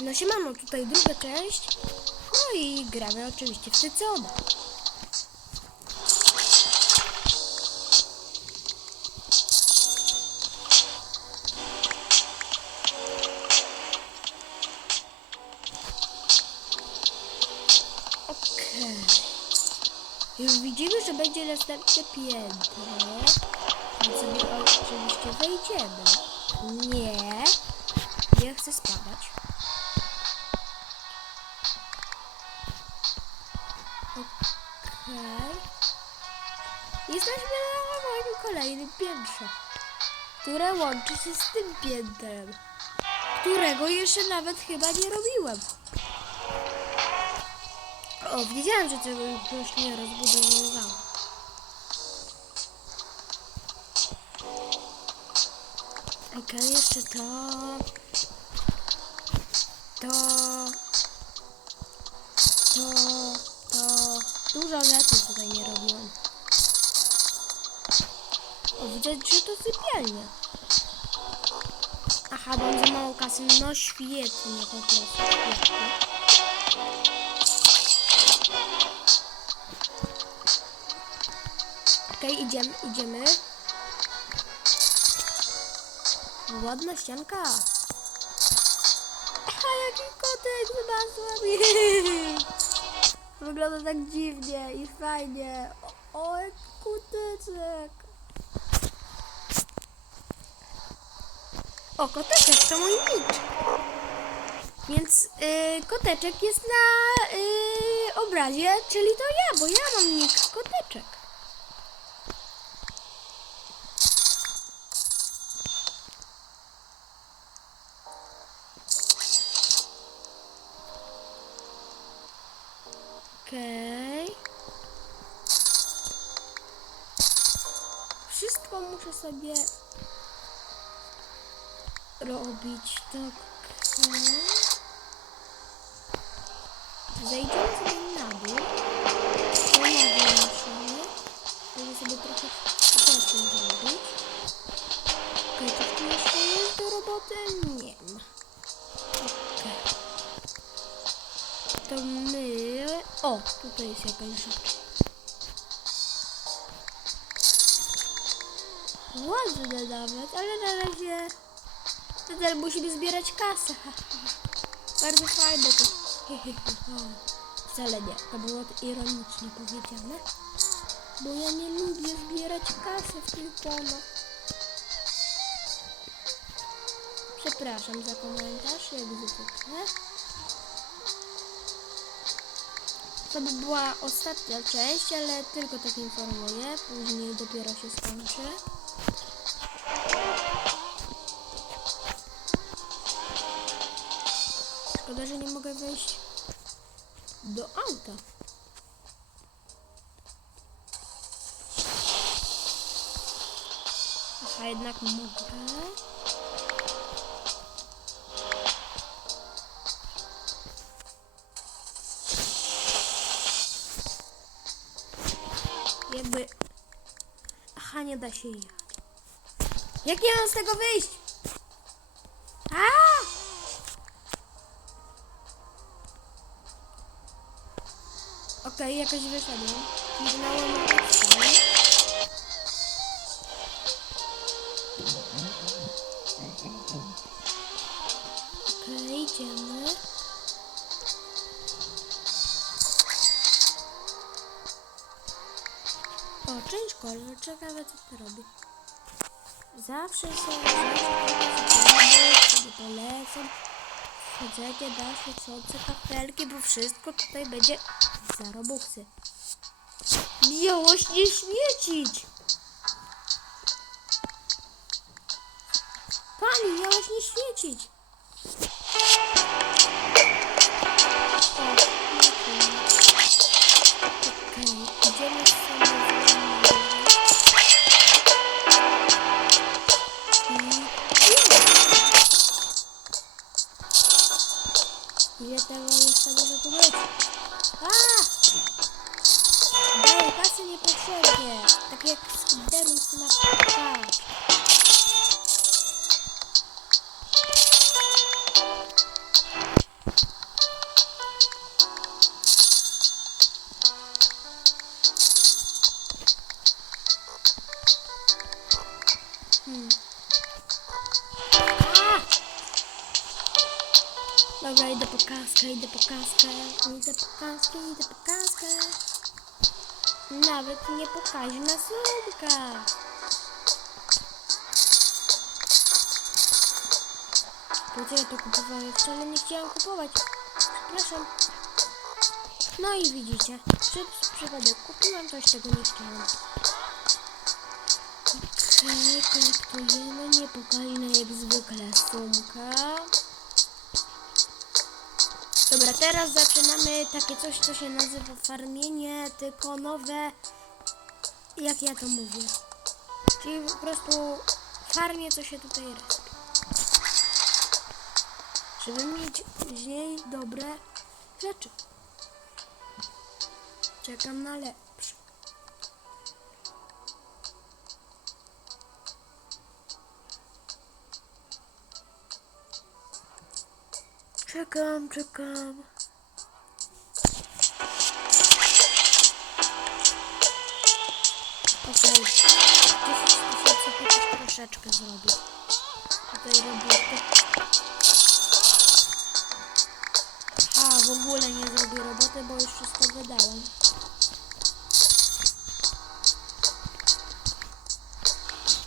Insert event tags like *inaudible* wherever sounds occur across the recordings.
No siemano, tutaj druga część. No i gramy oczywiście w Tycona. Okej. Już widzimy, że będzie następne piętro. Więc sobie oczywiście wejdziemy. Nie. Nie chcę spadać. Okej. Jesteśmy na moim kolejnym piętrze, które łączy się z tym piętrem, którego jeszcze nawet chyba nie robiłem. O, wiedziałem, że tego już nie rozbudowywałam. Okej, jeszcze to. To. To. To. Dużo rzeczy tutaj nie robiłem. O, widać, że to sypialnia. Aha, mam za mało kasy. No świetnie, po prostu. Okej, idziemy, idziemy. Ładna ścianka. A jaki kotek znalazłem. *laughs* Wygląda tak dziwnie i fajnie. O, o jaki koteczek. O, koteczek to mój nick. Więc y, koteczek jest na y, obrazie, czyli to ja, bo ja mam nick koteczek. Okej. Wszystko muszę sobie robić tak. okej. Zejdziemy sobie na dół. Pomogę maszynie. Żeby sobie trochę czasu zrobić. Okej, tu jeszcze jest do roboty? Nie ma. Okej. To my... O, tutaj jest jakaś rzecz. Ładne nawet, ale na razie... Nadal musimy zbierać kasę. *laughs* Bardzo fajne to. *laughs* Wcale nie, to było ironicznie powiedziane. Bo ja nie lubię zbierać kasy w tym polu. Przepraszam za komentarz, jak zwykle. To by była ostatnia część, ale tylko tak informuję. Później dopiero się skończy. Szkoda, że nie mogę wejść do auta. Aha, jednak mogę. Nie da się jechać. Jak nie mam z tego wyjść? A! Okej, jakoś wyszedłem. Podstawie. Okej, idziemy. Część kolor. Ciekawe, co to robi. Zawsze są sobie polecam. Chodzenie, da świecące kafelki, bo wszystko tutaj będzie za robuxy. Miałaś nie śmiecić! Pani, miałaś nie świecić! I ile tego jeszcze może tu być? A! Daję kasy niepotrzebnie. Tak jak Skiderus na tak. Dobra, idę po kaskę, idę po kaskę, idę po kaskę, idę po kaskę. Nawet nie pokaże na sumka. Po ja to kupowałem? Wcale nie chciałam kupować. Przepraszam. No i widzicie, przez przypadek kupiłam coś, czego nie chciałam. Okej, kolektujemy niepokalne jak zwykle sumka. Dobra, teraz zaczynamy takie coś, co się nazywa farmienie, tylko nowe, jak ja to mówię. Czyli po prostu farmię, co się tutaj respi. Żeby mieć z niej dobre rzeczy. Czekam na lepsze. Czekam, czekam. Okej. 10 tysięcy chociaż troszeczkę zrobię. Tutaj roboty. A, w ogóle nie zrobię roboty, bo już wszystko wydałem.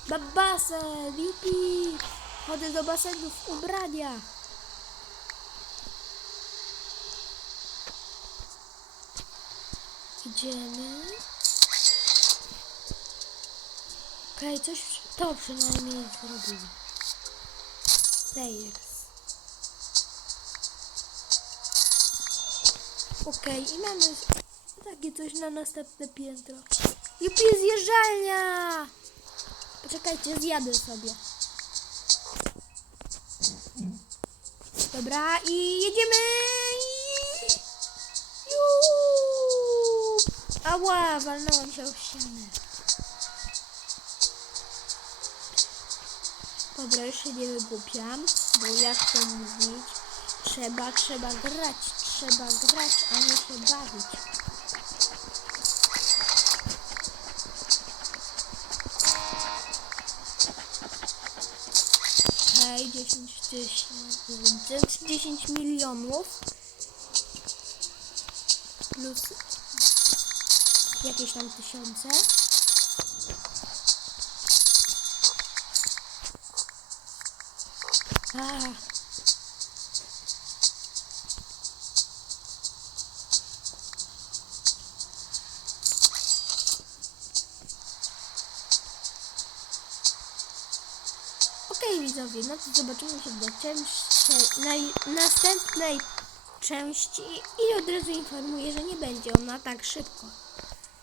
Ba- Basen, jupi! Chodzę do basenów ubrania. Idziemy. Okej, coś to przynajmniej zrobimy. Stairs. Okej, i mamy takie coś na następne piętro. Jupi, zjeżdżalnia! Poczekajcie, zjadę sobie. Dobra, i jedziemy! Ała, walnąłem się o ścianę. Dobra, już się nie wygłupiam, bo jak to mówić? Trzeba, trzeba grać, trzeba grać, a nie się bawić. Okej, 10 tysięcy, 10 milionów plus jakieś tam tysiące. A. Okej widzowie, no to zobaczymy się do części, naj, następnej części i od razu informuję, że nie będzie ona tak szybko.